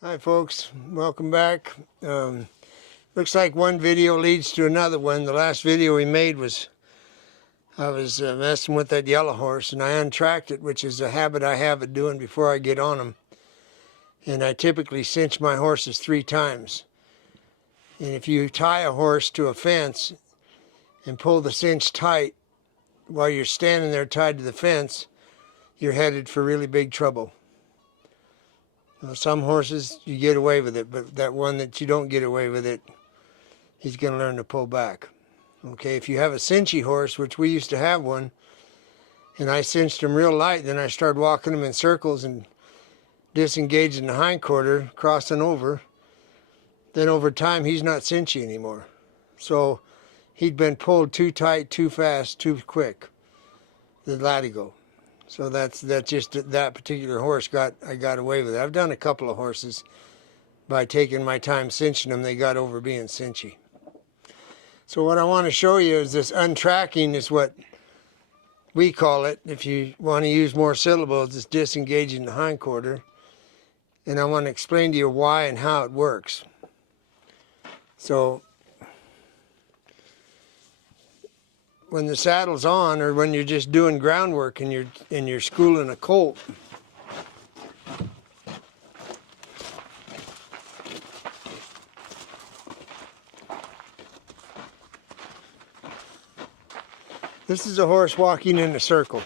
Hi folks, welcome back. Looks like one video leads to another one. The last video we made was I was messing with that yellow horse and I untracked it, which is a habit I have of doing before I get on them. And I typically cinch my horses 3 times. And if you tie a horse to a fence and pull the cinch tight while you're standing there tied to the fence, you're headed for really big trouble. Some horses, you get away with it, but that one that you don't get away with it, he's going to learn to pull back. Okay, if you have a cinchy horse, which we used to have one, and I cinched him real light, then I started walking him in circles and disengaging the hindquarter, crossing over, then over time he's not cinchy anymore. So he'd been pulled too tight, too fast, too quick, the latigo. So that's just that particular horse I got away with it. I've done a couple of horses by taking my time cinching them. They got over being cinchy. So what I want to show you is this untracking is what we call it. If you want to use more syllables, it's disengaging the hindquarter. And I want to explain to you why and how it works. So when the saddle's on, or when you're just doing groundwork and you're schooling a colt, this is a horse walking in a circle.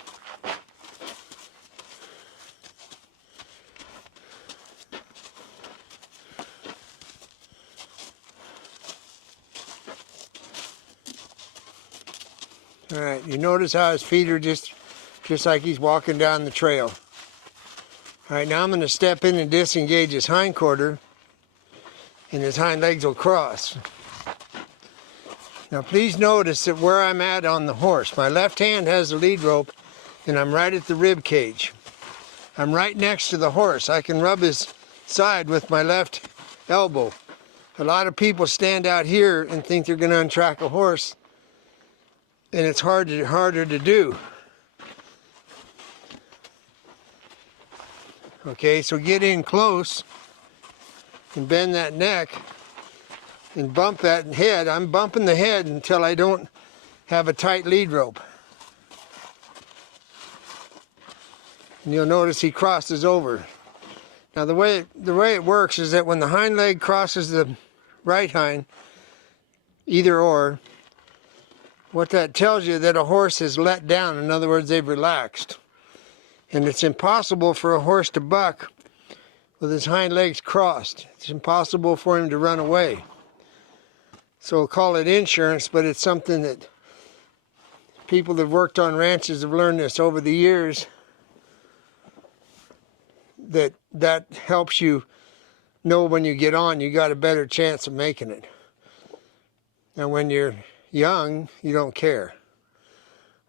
All right, you notice how his feet are just like he's walking down the trail. All right, now I'm going to step in and disengage his hindquarter, and his hind legs will cross. Now please notice that where I'm at on the horse, my left hand has the lead rope, and I'm right at the rib cage. I'm right next to the horse. I can rub his side with my left elbow. A lot of people stand out here and think they're going to untrack a horse, and it's harder to do. Okay, so get in close and bend that neck and bump that head. I'm bumping the head until I don't have a tight lead rope. And you'll notice he crosses over. Now the way it works is that when the hind leg crosses the right hind, either or, what that tells you that a horse is let down. In other words, they've relaxed. And it's impossible for a horse to buck with his hind legs crossed. It's impossible for him to run away. So we'll call it insurance, but it's something that people that have worked on ranches have learned this over the years, that helps you know when you get on, you got a better chance of making it. And when you're young, you don't care.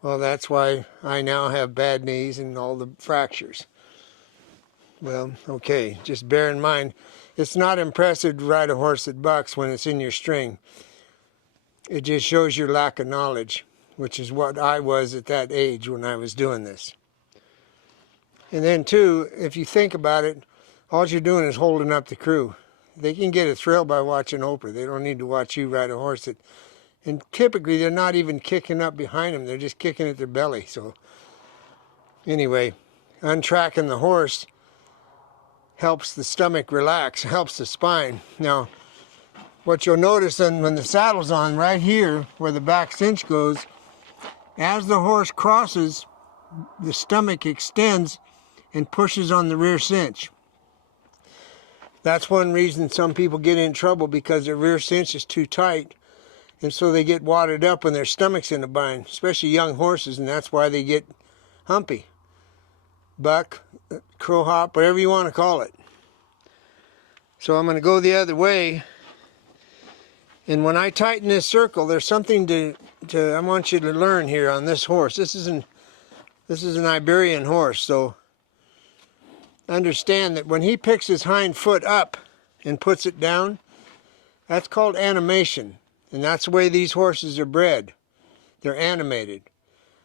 Well, that's why I now have bad knees and all the fractures. Well, okay, just bear in mind, it's not impressive to ride a horse that bucks when it's in your string. It just shows your lack of knowledge, which is what I was at that age when I was doing this. And then too, if you think about it, all you're doing is holding up the crew. They can get a thrill by watching Oprah. They don't need to watch you ride a horse that, and typically they're not even kicking up behind them, they're just kicking at their belly. So anyway, untracking the horse helps the stomach relax, helps the spine. Now, what you'll notice then when the saddle's on, right here where the back cinch goes, as the horse crosses, the stomach extends and pushes on the rear cinch. That's one reason some people get in trouble, because their rear cinch is too tight, and so they get wadded up when their stomach's in a bind, especially young horses, and that's why they get humpy. Buck, crow hop, whatever you want to call it. So I'm going to go the other way. And when I tighten this circle, there's something I want you to learn here on this horse. This is an Iberian horse, so understand that when he picks his hind foot up and puts it down, that's called animation. And that's the way these horses are bred. They're animated.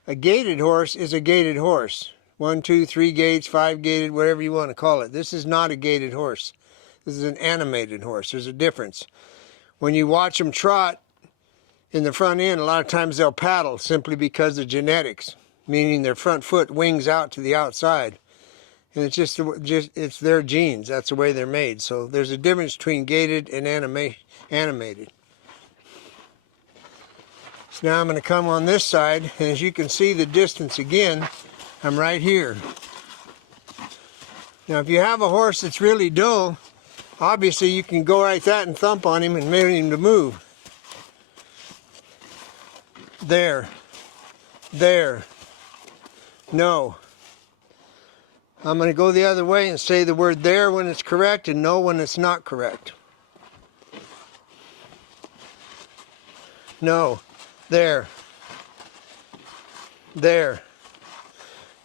A gaited horse is a gaited horse. 1, 2, 3 gates, 5 gated, whatever you want to call it. This is not a gaited horse. This is an animated horse. There's a difference. When you watch them trot in the front end, a lot of times they'll paddle simply because of genetics, meaning their front foot wings out to the outside. And it's just it's their genes. That's the way they're made. So there's a difference between gaited and animated. So now I'm going to come on this side, and as you can see the distance again, I'm right here. Now if you have a horse that's really dull, obviously you can go like that and thump on him and make him to move. There. There. No. I'm going to go the other way and say the word there when it's correct and no when it's not correct. No. There. There.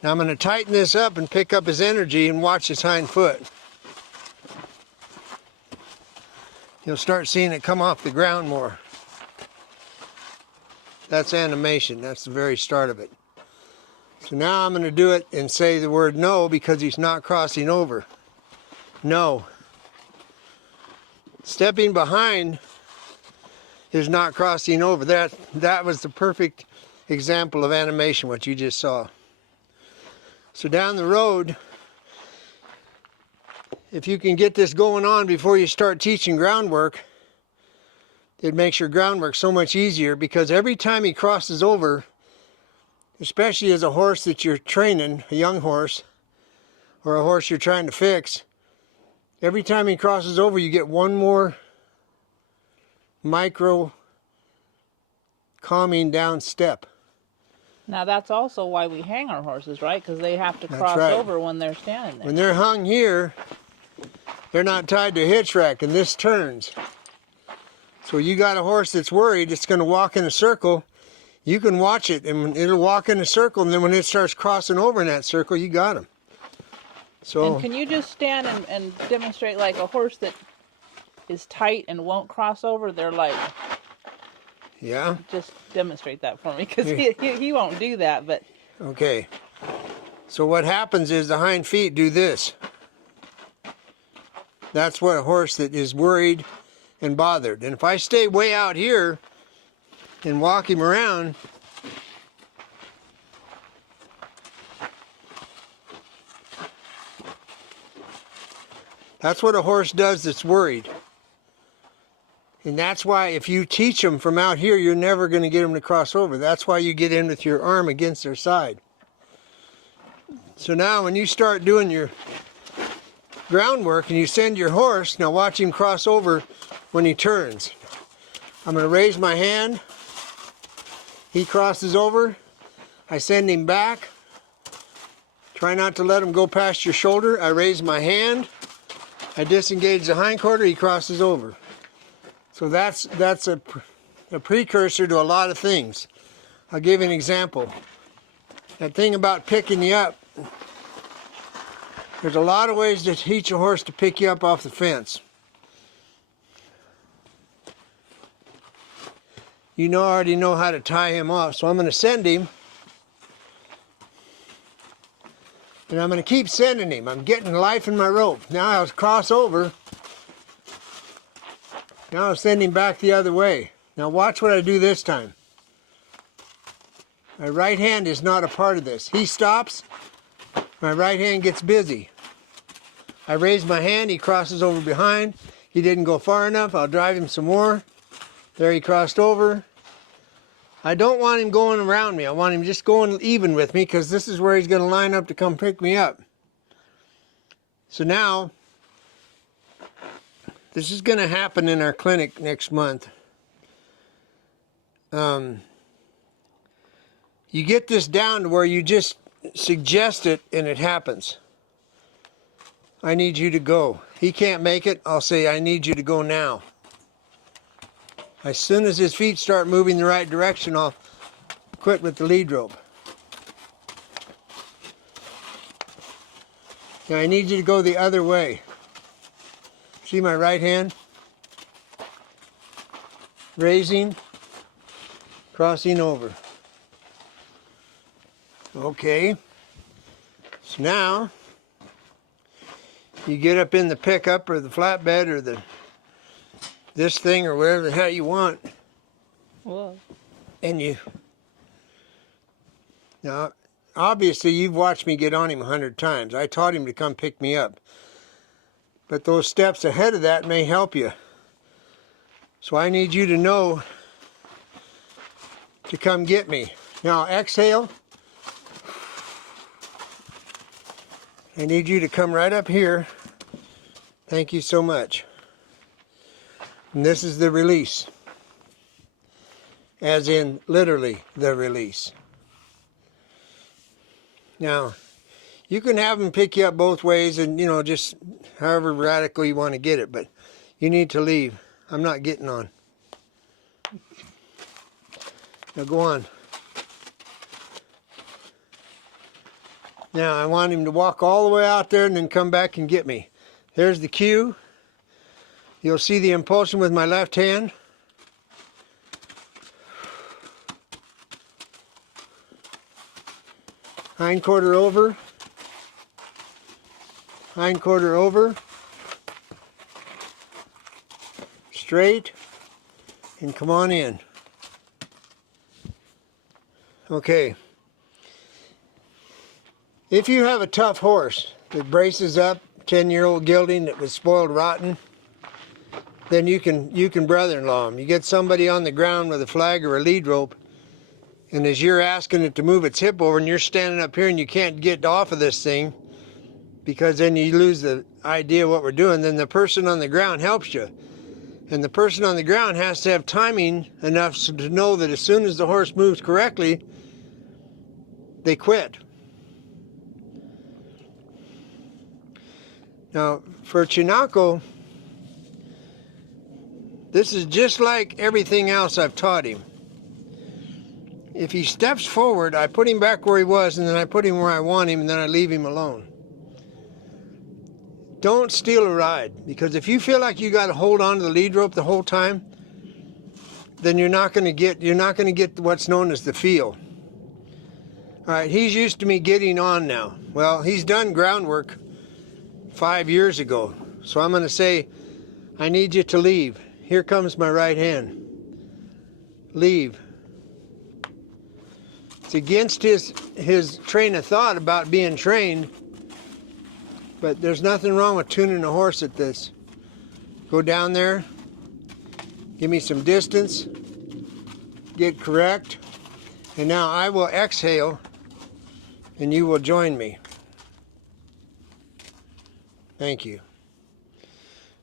Now I'm going to tighten this up and pick up his energy and watch his hind foot. You'll start seeing it come off the ground more. That's animation. That's the very start of it. So now I'm going to do it and say the word no because he's not crossing over. No. Stepping behind is not crossing over. That was the perfect example of animation, what you just saw. So down the road, if you can get this going on before you start teaching groundwork, it makes your groundwork so much easier because every time he crosses over, especially as a horse that you're training, a young horse, or a horse you're trying to fix, every time he crosses over you get one more micro calming down step. Now that's also why we hang our horses, right? Because they have to cross over when they're standing there. When they're hung here, they're not tied to a hitch rack, and this turns. So you got a horse that's worried it's going to walk in a circle, you can watch it and it'll walk in a circle, and then when it starts crossing over in that circle, you got him. So, and can you just stand and demonstrate like a horse that is tight and won't cross over? They're like, yeah. Just demonstrate that for me because he won't do that. But okay. So what happens is the hind feet do this. That's what a horse that is worried and bothered. And if I stay way out here and walk him around, that's what a horse does that's worried. And that's why if you teach them from out here, you're never going to get them to cross over. That's why you get in with your arm against their side. So now when you start doing your groundwork and you send your horse, now watch him cross over when he turns. I'm going to raise my hand. He crosses over. I send him back. Try not to let him go past your shoulder. I raise my hand. I disengage the hindquarter. He crosses over. So that's a precursor to a lot of things. I'll give you an example. That thing about picking you up. There's a lot of ways to teach a horse to pick you up off the fence. You already know how to tie him off, so I'm going to send him. And I'm going to keep sending him. I'm getting life in my rope. Now I'll cross over. Now I'll send him back the other way. Now watch what I do this time. My right hand is not a part of this. He stops. My right hand gets busy. I raise my hand. He crosses over behind. He didn't go far enough. I'll drive him some more. There he crossed over. I don't want him going around me. I want him just going even with me because this is where he's going to line up to come pick me up. So now, this is going to happen in our clinic next month. You get this down to where you just suggest it and it happens. I need you to go. He can't make it. I'll say, I need you to go now. As soon as his feet start moving the right direction, I'll quit with the lead rope. Now I need you to go the other way. See my right hand? Raising, crossing over. Okay. So now, you get up in the pickup or the flatbed or this thing or whatever the hell you want, Whoa. and now obviously you've watched me get on him 100 times. I taught him to come pick me up, but those steps ahead of that may help you. So I need you to know to come get me. Now exhale. I need you to come right up here. Thank you so much. And this is the release. As in literally the release. Now, you can have them pick you up both ways and, you know, just however radical you want to get it, but you need to leave. I'm not getting on. Now go on. Now I want him to walk all the way out there and then come back and get me. There's the cue. You'll see the impulsion with my left hand. Hind quarter over. Hind quarter over. Straight. And come on in. Okay. If you have a tough horse that braces up, 10-year-old gelding that was spoiled rotten, then you can brother-in-law him. You get somebody on the ground with a flag or a lead rope, and as you're asking it to move its hip over and you're standing up here and you can't get off of this thing because then you lose the idea of what we're doing, then the person on the ground helps you. And the person on the ground has to have timing enough to know that as soon as the horse moves correctly, they quit. Now, for Chinako, this is just like everything else I've taught him. If he steps forward, I put him back where he was, and then I put him where I want him, and then I leave him alone. Don't steal a ride, because if you feel like you got to hold on to the lead rope the whole time, then you're not going to get what's known as the feel. All right, he's used to me getting on now. Well, he's done groundwork 5 years ago, so I'm going to say, I need you to leave. Here comes my right hand. Leave. It's against his train of thought about being trained, but there's nothing wrong with tuning a horse at this. Go down there, give me some distance, get correct, and now I will exhale and you will join me. Thank you.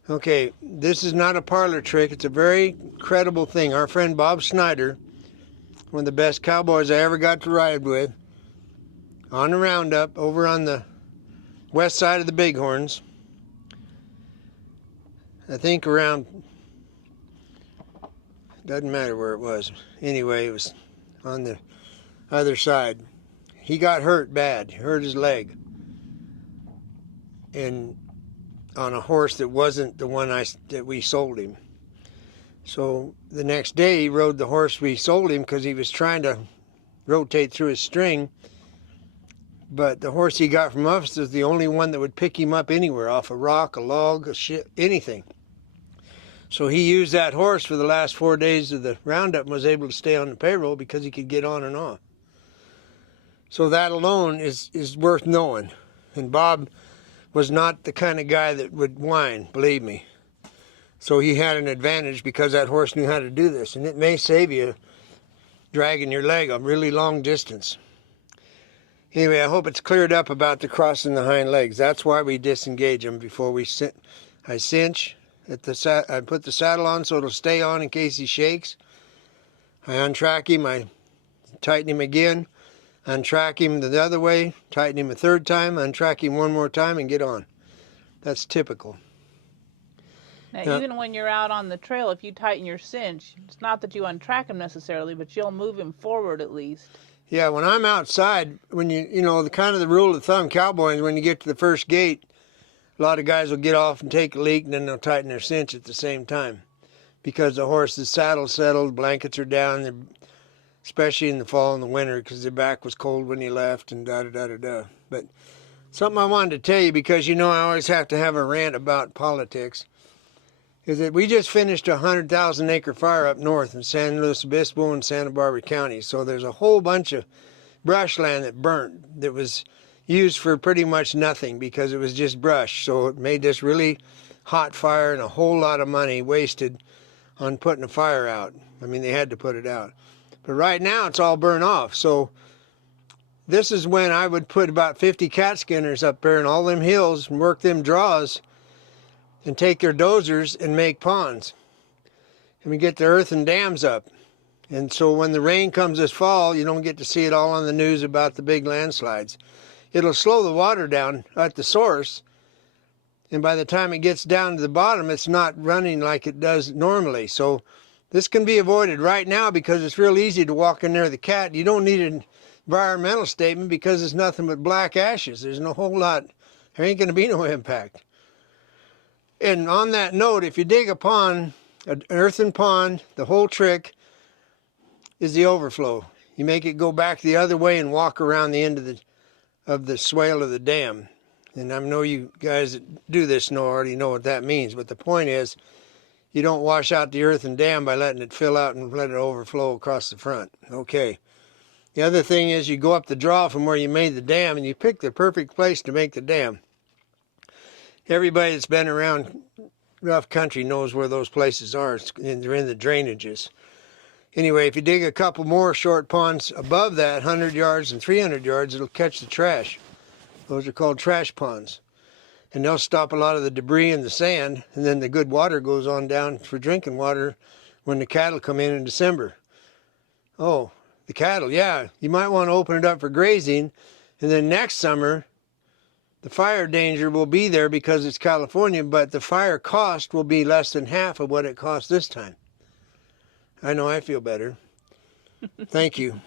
Okay, this is not a parlor trick. It's a very credible thing. Our friend Bob Snyder, one of the best cowboys I ever got to ride with, on the roundup over on the west side of the Bighorns, I think around, doesn't matter where it was. Anyway, it was on the other side. He got hurt bad. He hurt his leg. And on a horse that wasn't the one that we sold him. So the next day he rode the horse we sold him because he was trying to rotate through his string. But the horse he got from us was the only one that would pick him up anywhere, off a rock, a log, a shit, anything. So he used that horse for the last 4 days of the roundup and was able to stay on the payroll because he could get on and off. So that alone is worth knowing. And Bob was not the kind of guy that would whine, believe me. So he had an advantage because that horse knew how to do this. And it may save you dragging your leg a really long distance. Anyway, I hope it's cleared up about the crossing the hind legs. That's why we disengage them before we sit. I cinch. I put the saddle on so it'll stay on in case he shakes. I untrack him. I tighten him again. Untrack him the other way, tighten him a third time, untrack him one more time, and get on. That's typical. Now, even when you're out on the trail, if you tighten your cinch, it's not that you untrack him necessarily, but you'll move him forward at least. Yeah, when I'm outside, when you know, the rule of thumb, cowboys, when you get to the first gate, a lot of guys will get off and take a leak, and then they'll tighten their cinch at the same time. Because the horse's saddle's settled, blankets are down, especially in the fall and the winter, because their back was cold when he left, and da-da-da-da-da. But Something I wanted to tell you, because you know I always have to have a rant about politics, is that we just finished a 100,000 acre fire up north in San Luis Obispo and Santa Barbara County. So there's a whole bunch of brushland that burnt that was used for pretty much nothing because it was just brush. So it made this really hot fire, and a whole lot of money wasted on putting the fire out. I mean, they had to put it out. But right now it's all burned off. So this is when I would put about 50 cat skinners up there in all them hills and work them draws and take their dozers and make ponds. And we get the earthen dams up. And so when the rain comes this fall, you don't get to see it all on the news about the big landslides. It'll slow the water down at the source, and by the time it gets down to the bottom, it's not running like it does normally. So this can be avoided right now because it's real easy to walk in there with the cat. You don't need an environmental statement because it's nothing but black ashes. There's no whole lot, there ain't going to be no impact. And on that note, if you dig a pond, an earthen pond, the whole trick is the overflow. You make it go back the other way and walk around the end of the swale of the dam. And I know you guys that do this already know what that means, but the point is you don't wash out the earthen dam by letting it fill out and let it overflow across the front. Okay. The other thing is you go up the draw from where you made the dam and you pick the perfect place to make the dam. Everybody that's been around rough country knows where those places are. They're in the drainages. Anyway, if you dig a couple more short ponds above that, 100 yards and 300 yards, it'll catch the trash. Those are called trash ponds. And they'll stop a lot of the debris and the sand, and then the good water goes on down for drinking water when the cattle come in December. Oh, the cattle, yeah. You might want to open it up for grazing, and then next summer, the fire danger will be there because it's California, but the fire cost will be less than half of what it cost this time. I know I feel better. Thank you.